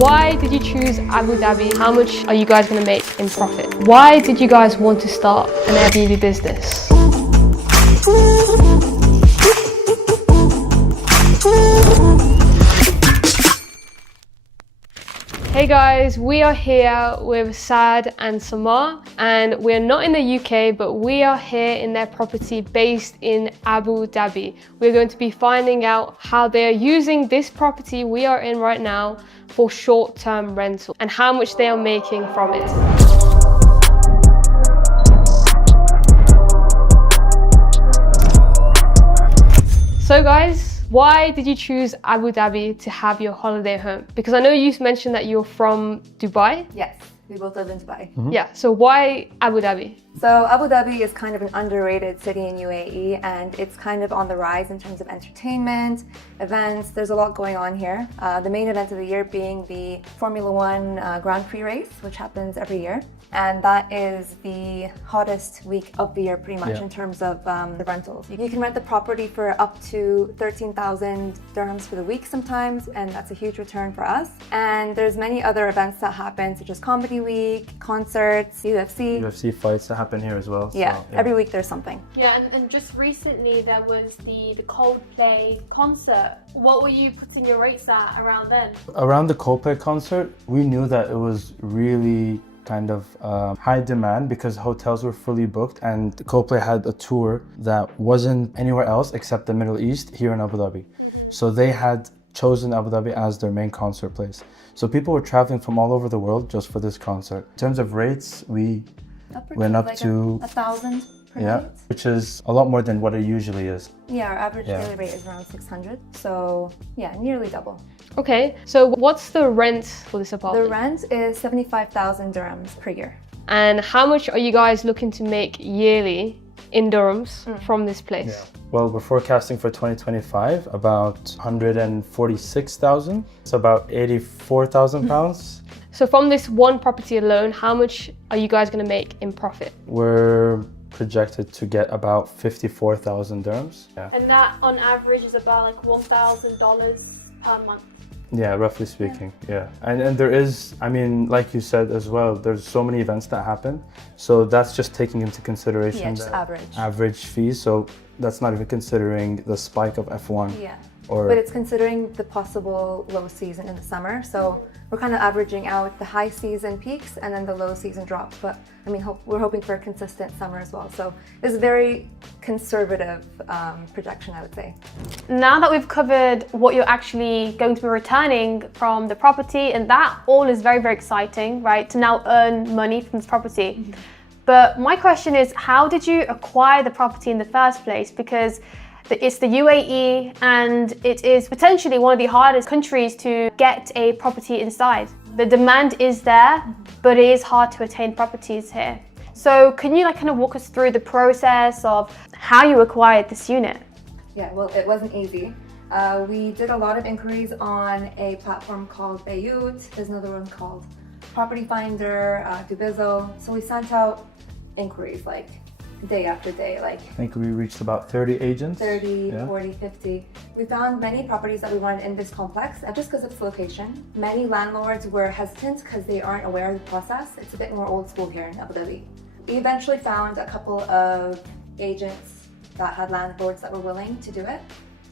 Why did you choose Abu Dhabi? How much are you guys going to make in profit? Why did you guys want to start an Airbnb business? Hey guys, we are here with Saad and Samar, and we're not in the UK, but we are here in their property based in Abu Dhabi. We're going to be finding out how they are using this property we are in right now for short-term rental and how much they are making from it. So guys, why did you choose Abu Dhabi to have your holiday home? Because I know you mentioned that you're from Dubai. Yes, we both live in Dubai. Mm-hmm. Yeah, so why Abu Dhabi? So Abu Dhabi is kind of an underrated city in UAE, and it's kind of on the rise in terms of entertainment, events. There's a lot going on here. The main event of the year being the Formula One Grand Prix race, which happens every year. And that is the hottest week of the year pretty much in terms of the rentals. You can rent the property for up to 13,000 dirhams for the week sometimes, and that's a huge return for us. And there's many other events that happen, such as Comedy Week, concerts, UFC fights that happen here as well. Yeah, so, every week there's something. Yeah, and just recently there was the Coldplay concert. What were you putting your rates at around then? Around the Coldplay concert, we knew that it was really kind of high demand because hotels were fully booked, and Coldplay had a tour that wasn't anywhere else except the Middle East here in Abu Dhabi. So they had chosen Abu Dhabi as their main concert place. So people were traveling from all over the world just for this concert. In terms of rates, we went up to 1,000 per night, which is a lot more than what it usually is. Yeah, our average daily rate is around 600. So yeah, nearly double. Okay, so what's the rent for this apartment? The rent is 75,000 dirhams per year. And how much are you guys looking to make yearly in dirhams from this place? Yeah. Well, we're forecasting for 2025 about 146,000. It's about 84,000 pounds. So from this one property alone, how much are you guys going to make in profit? We're projected to get about 54,000 dirhams. Yeah. And that on average is about like $1,000 per month. Yeah, roughly speaking, yeah. And there is, I mean, like you said as well, there's so many events that happen. So that's just taking into consideration just the average fees. So that's not even considering the spike of F1. Yeah, but it's considering the possible low season in the summer. So we're kind of averaging out the high season peaks and then the low season drops. But I mean, we're hoping for a consistent summer as well. So it's a very conservative projection, I would say. Now that we've covered what you're actually going to be returning from the property, and that all is very, very exciting, right? To now earn money from this property. Mm-hmm. But my question is, how did you acquire the property in the first place? Because it's the UAE and it is potentially one of the hardest countries to get a property inside. The demand is there, but it is hard to attain properties here. So can you kind of walk us through the process of how you acquired this unit? Yeah, well, it wasn't easy. We did a lot of inquiries on a platform called Beirut. There's another one called Property Finder, Dubizzle. So we sent out inquiries like day after day. I think we reached about 30 agents. 30, 40, 50. We found many properties that we wanted in this complex, just because of its location. Many landlords were hesitant because they aren't aware of the process. It's a bit more old school here in Abu Dhabi. We eventually found a couple of agents that had landlords that were willing to do it.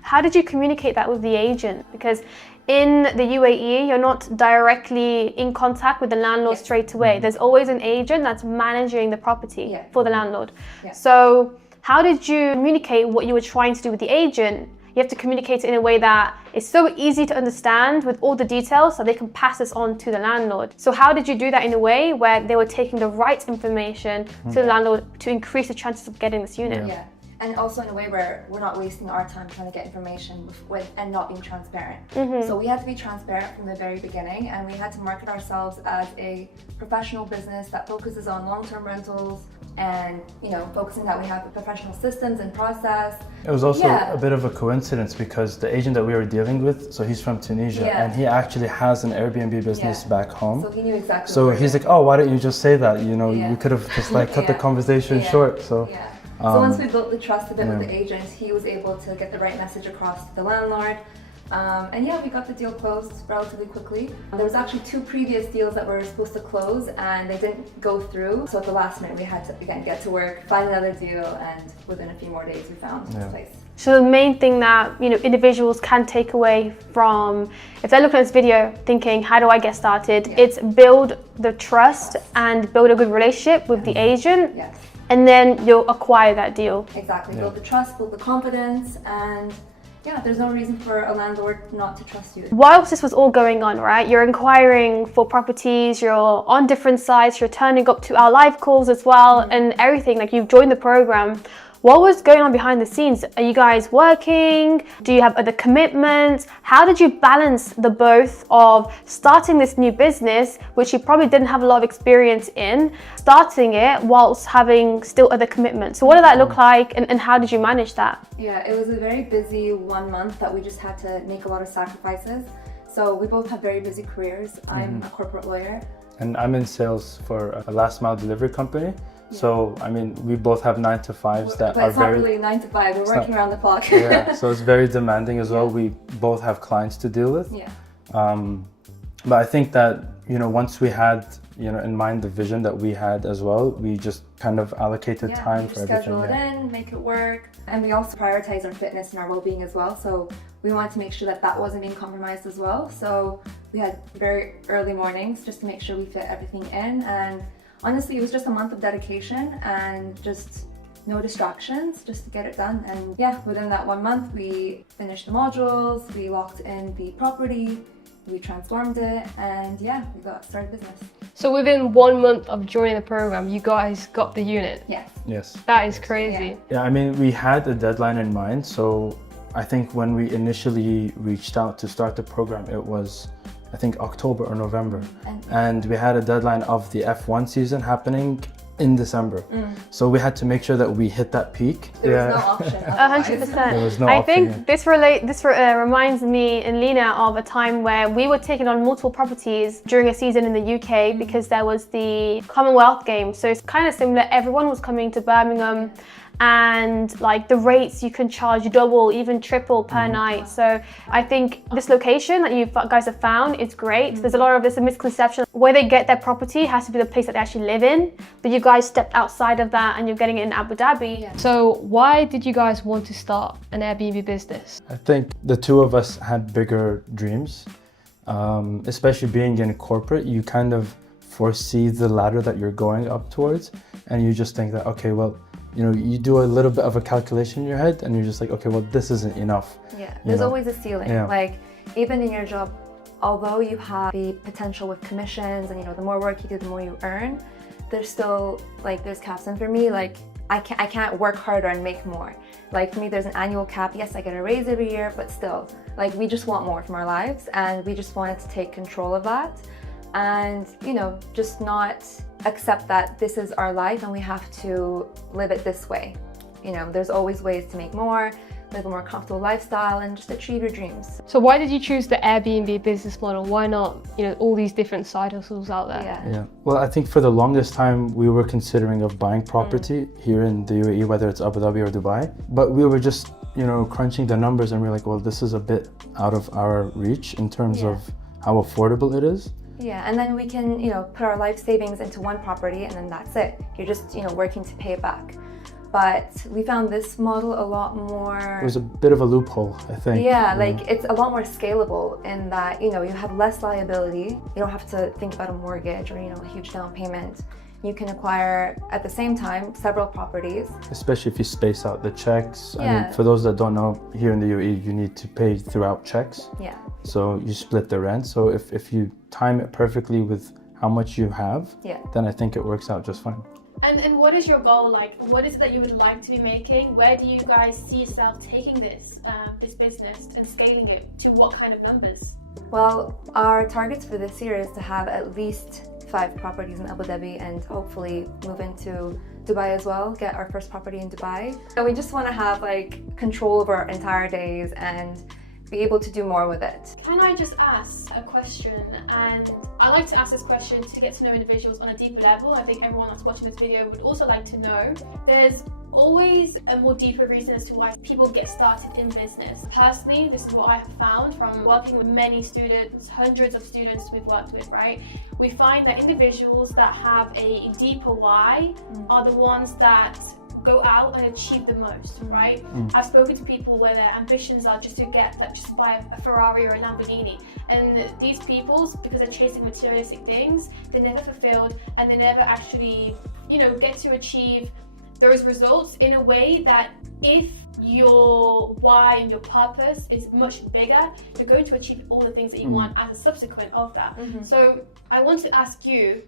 How did you communicate that with the agent? Because in the UAE, you're not directly in contact with the landlord straight away. There's always an agent that's managing the property for the landlord. Yeah. So how did you communicate what you were trying to do with the agent? You have to communicate it in a way that is so easy to understand with all the details so they can pass this on to the landlord. So how did you do that in a way where they were taking the right information to the landlord to increase the chances of getting this unit? Yeah. And also in a way where we're not wasting our time trying to get information and not being transparent. Mm-hmm. So we had to be transparent from the very beginning, and we had to market ourselves as a professional business that focuses on long-term rentals and, focusing that we have professional systems and process. It was also a bit of a coincidence because the agent that we were dealing with, so he's from Tunisia and he actually has an Airbnb business back home. So he knew exactly. So he's like, oh, why don't you just say that? We could have just cut the conversation short. So. Yeah. So once we built the trust a bit with the agent, he was able to get the right message across to the landlord. And yeah, we got the deal closed relatively quickly. There was actually 2 previous deals that were supposed to close and they didn't go through. So at the last minute, we had to again get to work, find another deal, and within a few more days, we found this place. So the main thing that individuals can take away from, if they're looking at this video thinking, how do I get started? It's build the trust and build a good relationship with the agent. Yes. And then you'll acquire that deal. Exactly. Build the trust, build the confidence, and yeah, there's no reason for a landlord not to trust you. Whilst this was all going on, right, you're inquiring for properties, you're on different sites, you're turning up to our live calls as well, and everything, like you've joined the program. What was going on behind the scenes? Are you guys working? Do you have other commitments? How did you balance the both of starting this new business, which you probably didn't have a lot of experience in, starting it whilst having still other commitments? So what did that look like and how did you manage that? Yeah, it was a very busy 1 month that we just had to make a lot of sacrifices. So we both have very busy careers. I'm a corporate lawyer. And I'm in sales for a last mile delivery company. So, I mean, we both have 9 to 5s that but are it's not very... really 9 to 5, we're working around the clock. Yeah, so it's very demanding as well. We both have clients to deal with. Yeah. But I think that, once we had, in mind the vision that we had as well, we just kind of allocated time for everything. Schedule it in, make it work. And we also prioritize our fitness and our well-being as well. So we wanted to make sure that that wasn't being compromised as well. So we had very early mornings just to make sure we fit everything in. And honestly, it was just a month of dedication and just no distractions, just to get it done. And yeah, within that 1 month, we finished the modules, we locked in the property, we transformed it, and yeah, we got started business. So within 1 month of joining the program, you guys got the unit? Yes. Yes. That is crazy. Yeah, I mean, we had a deadline in mind. So I think when we initially reached out to start the program, it was, I think, October or November. And we had a deadline of the F1 season happening in December. So we had to make sure that we hit that peak. There was no option. 100%. There was no I option, think this reminds me and Lena of a time where we were taking on multiple properties during a season in the UK because there was the Commonwealth Games. So it's kind of similar. Everyone was coming to Birmingham, and like the rates you can charge double, even triple per night. So I think this location that you guys have found is great. There's a misconception where they get their property has to be the place that they actually live in, but you guys stepped outside of that and you're getting it in Abu Dhabi. Yeah. So why did you guys want to start an Airbnb business? I think the two of us had bigger dreams, especially being in corporate. You kind of foresee the ladder that you're going up towards, and you just think that, okay, well, you do a little bit of a calculation in your head and you're just like, okay, well, this isn't enough. Yeah, there's always a ceiling. Yeah. Like, even in your job, although you have the potential with commissions and, the more work you do, the more you earn, there's still, there's caps. And for me, I can't work harder and make more. Like, for me, there's an annual cap. Yes, I get a raise every year, but still, we just want more from our lives, and we just wanted to take control of that. And just not accept that this is our life and we have to live it this way. There's always ways to make more, live a more comfortable lifestyle, and just achieve your dreams. So why did you choose the Airbnb business model? Why not, all these different side hustles out there? Yeah. Well, I think for the longest time we were considering of buying property here in the UAE, whether it's Abu Dhabi or Dubai, but we were just crunching the numbers and we're like, well, this is a bit out of our reach in terms of how affordable it is. Yeah, and then we can, put our life savings into one property and then that's it. You're just, working to pay it back. But we found this model a lot more... It was a bit of a loophole, I think. Yeah, it's a lot more scalable in that, you have less liability. You don't have to think about a mortgage or, a huge down payment. You can acquire, at the same time, several properties. Especially if you space out the checks. Yeah. I mean, for those that don't know, here in the UAE, you need to pay throughout checks. Yeah. So you split the rent. So if you time it perfectly with how much you have, then I think it works out just fine. And what is your goal? What is it that you would like to be making? Where do you guys see yourself taking this business and scaling it to what kind of numbers? Well, our targets for this year is to have at least 5 properties in Abu Dhabi and hopefully move into Dubai as well, get our first property in Dubai. So we just want to have control over our entire days and be able to do more with it. Can I just ask a question? And I like to ask this question to get to know individuals on a deeper level. I think everyone that's watching this video would also like to know. There's always a more deeper reason as to why people get started in business. Personally, this is what I have found from working with many students, hundreds of students we've worked with, right? We find that individuals that have a deeper why are the ones that go out and achieve the most, right? I've spoken to people where their ambitions are just to buy a Ferrari or a Lamborghini, and these people, because they're chasing materialistic things, they're never fulfilled and they never actually, get to achieve those results in a way that if your why and your purpose is much bigger, you're going to achieve all the things that you want as a subsequent of that. So I want to ask you,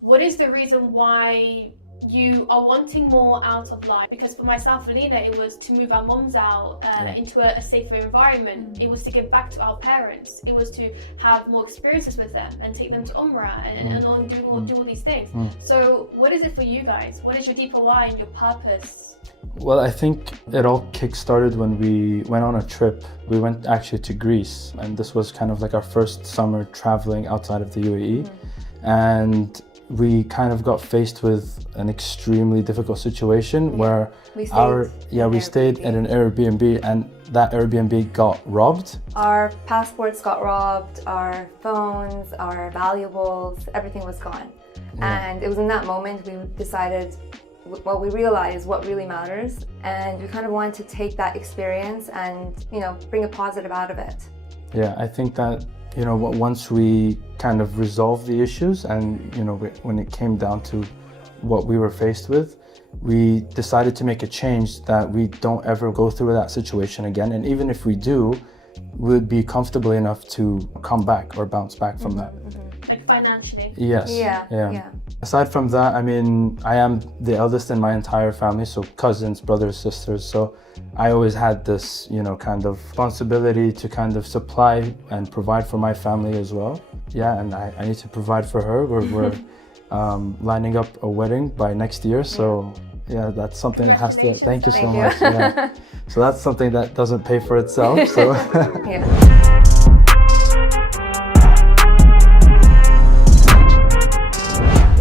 what is the reason why you are wanting more out of life? Because for myself, Alina, it was to move our mums out into a safer environment. It was to give back to our parents. It was to have more experiences with them and take them to Umrah and do all these things. So what is it for you guys? What is your deeper why and your purpose? Well, I think it all kick-started when we went on a trip. We went actually to Greece, and this was kind of like our first summer traveling outside of the UAE. And we kind of got faced with an extremely difficult situation where we stayed at an Airbnb, and that Airbnb got robbed. Our passports got robbed, our phones, our valuables, everything was gone. And it was in that moment we decided, we realized what really matters, and we kind of wanted to take that experience and, bring a positive out of it. Yeah, I think that once we kind of resolved the issues and, when it came down to what we were faced with, we decided to make a change that we don't ever go through that situation again. And even if we do, we'd be comfortable enough to come back or bounce back from that. Like financially? Yes. Yeah. Aside from that, I am the eldest in my entire family, so cousins, brothers, sisters. So I always had this, kind of responsibility to kind of supply and provide for my family as well. Yeah, and I need to provide for her. We're lining up a wedding by next year, so yeah, that's something that has to. Thank you so much. Yeah. So that's something that doesn't pay for itself. So.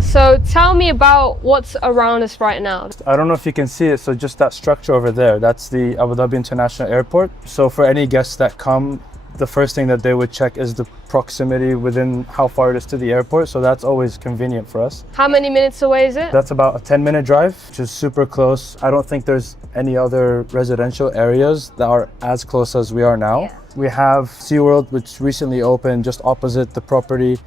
So tell me about what's around us right now. I don't know if you can see it, so just that structure over there, that's the Abu Dhabi International Airport. So for any guests that come, the first thing that they would check is the proximity within how far it is to the airport, so that's always convenient for us. How many minutes away is it? That's about a 10-minute drive, which is super close. I don't think there's any other residential areas that are as close as we are now. We have SeaWorld, which recently opened just opposite the property.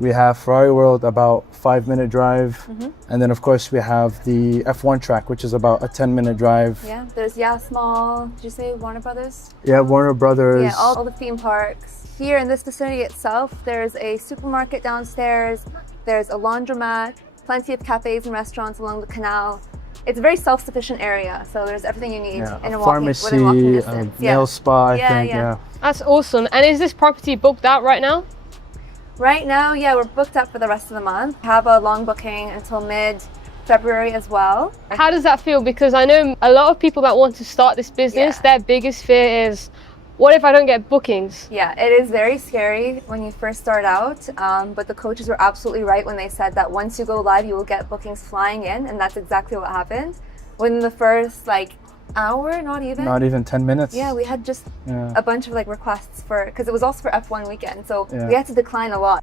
We have Ferrari World, about 5-minute drive. And then of course we have the F1 track, which is about a 10-minute drive. Yeah, there's Yas Mall. Did you say Warner Brothers? Yeah, Warner Brothers. Yeah, all the theme parks. Here in this vicinity itself, there's a supermarket downstairs. There's a laundromat, plenty of cafes and restaurants along the canal. It's a very self-sufficient area, so there's everything you need in a pharmacy, walking distance. nail spa, I think. That's awesome. And is this property booked out right now? Right now, we're booked up for the rest of the month. Have a long booking until mid-February as well. How does that feel? Because I know a lot of people that want to start this business, their biggest fear is, what if I don't get bookings? Yeah, it is very scary when you first start out, but the coaches were absolutely right when they said that once you go live, you will get bookings flying in, and that's exactly what happened. Within the first hour, not even 10 minutes. Yeah, we had just a bunch of requests because it was also for F1 weekend, so we had to decline a lot.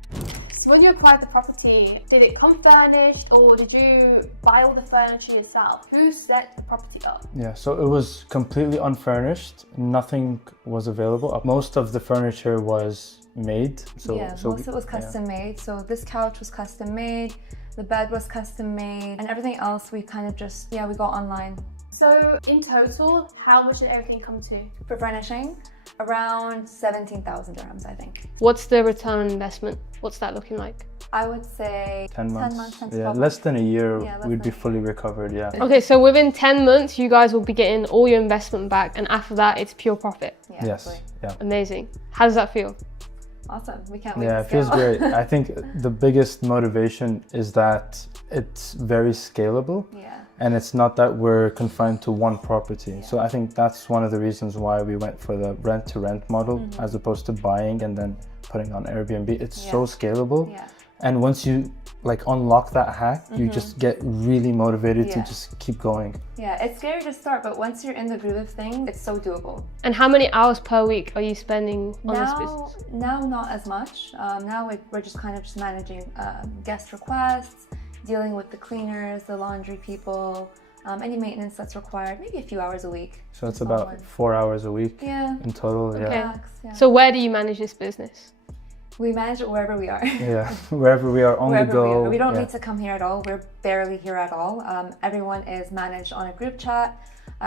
So when you acquired the property, did it come furnished or did you buy all the furniture yourself? Who set the property up? Yeah, so it was completely unfurnished. Nothing was available. Most of the furniture was made. Most of it was custom made. So this couch was custom made, the bed was custom made, and everything else we kind of just, we got online. So in total, how much did everything come to? For furnishing, around 17,000 dirhams, I think. What's the return on investment? What's that looking like? I would say 10 months. 10 Yeah, less than a year, we'd be fully recovered, Okay, so within 10 months, you guys will be getting all your investment back, and after that, it's pure profit. Yes. Yeah. Amazing. How does that feel? Awesome. We can't wait Yeah, it feels great. I think the biggest motivation is that it's very scalable. and it's not that we're confined to one property. So I think that's one of the reasons why we went for the rent-to-rent model as opposed to buying and then putting on Airbnb. It's so scalable. And once you like unlock that hack, you just get really motivated to just keep going. Yeah, it's scary to start, but once you're in the groove of things, it's so doable. And how many hours per week are you spending on this business? Now, not as much. Now we're just kind of just managing guest requests, dealing with the cleaners, the laundry people, any maintenance that's required, maybe a few hours a week. So it's about 4 hours a week in total. Max, So where do you manage this business? We manage it wherever we are. Wherever we are, on the go. We don't need to come here at all. We're barely here at all. Everyone is managed on a group chat.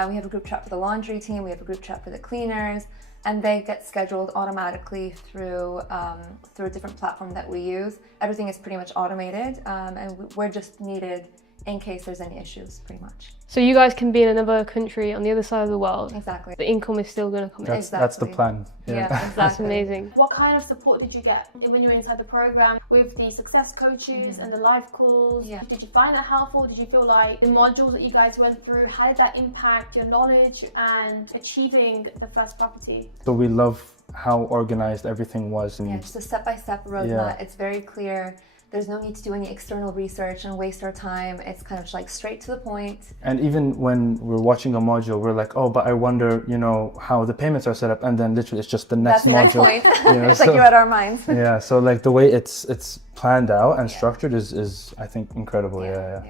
We have a group chat for the laundry team. We have a group chat for the cleaners, and they get scheduled automatically through a different platform that we use. Everything is pretty much automated, and we're just needed in case there's any issues, pretty much. So you guys can be in another country on the other side of the world. Exactly. The income is still going to come in. That's the plan. Yeah, exactly. That's amazing. What kind of support did you get when you were inside the program with the success coaches and the live calls? Did you find that helpful? Did you feel like the modules that you guys went through, how did that impact your knowledge and achieving the first property? So we love how organized everything was. And just a step-by-step roadmap. It's very clear. There's no need to do any external research and waste our time. It's kind of like straight to the point. And even when we're watching a module, we're like, oh, but I wonder, you know, how the payments are set up. And then literally it's just the next module. That's the next point. It's like you read our minds. So like the way it's planned out and structured is I think incredible. Are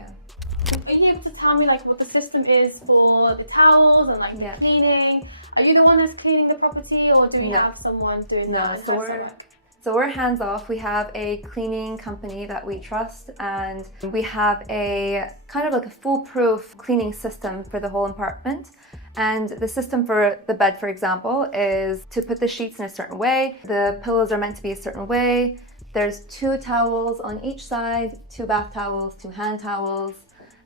you able to tell me like what the system is for the towels and like cleaning? Are you the one that's cleaning the property, or do you have someone doing that? So we're hands off. We have a cleaning company that we trust, and we have a kind of like a foolproof cleaning system for the whole apartment. And the system for the bed, for example, is to put the sheets in a certain way. The pillows are meant to be a certain way. There's 2 towels on each side, 2 bath towels, 2 hand towels,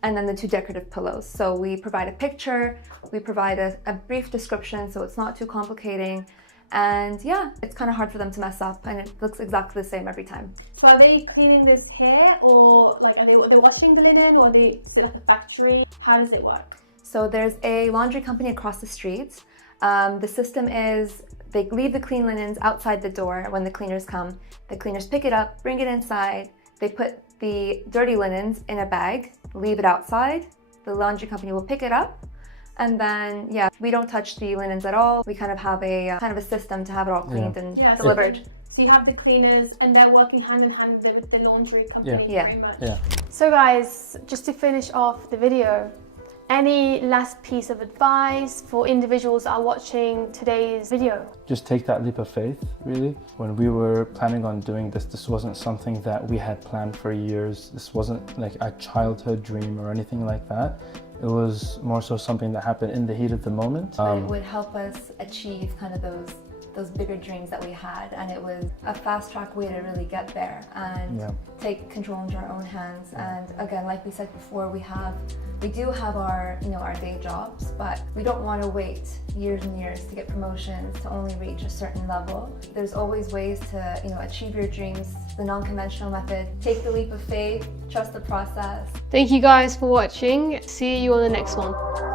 and then the 2 decorative pillows. So we provide a picture, we provide a brief description, so it's not too complicating. And it's kind of hard for them to mess up, and it looks exactly the same every time. So are they cleaning this here, or like are they washing the linen, or are they still at the factory? How does it work? So there's a laundry company across the street. The system is they leave the clean linens outside the door when the cleaners come. The cleaners pick it up, bring it inside. They put the dirty linens in a bag, leave it outside. The laundry company will pick it up. And then, we don't touch the linens at all. We kind of have a system to have it all cleaned and delivered. So you have the cleaners, and they're working hand in hand with the laundry company very much. So guys, just to finish off the video, any last piece of advice for individuals that are watching today's video? Just take that leap of faith, really. When we were planning on doing this wasn't something that we had planned for years. This wasn't like a childhood dream or anything like that. It was more so something that happened in the heat of the moment. It would help us achieve kind of those bigger dreams that we had, and it was a fast track way to really get there and take control into our own hands. And again, like we said before, we do have our our day jobs, but we don't want to wait years and years to get promotions to only reach a certain level. There's always ways to achieve your dreams the non-conventional method. Take the leap of faith, trust the process. Thank you guys for watching. See you on the next one.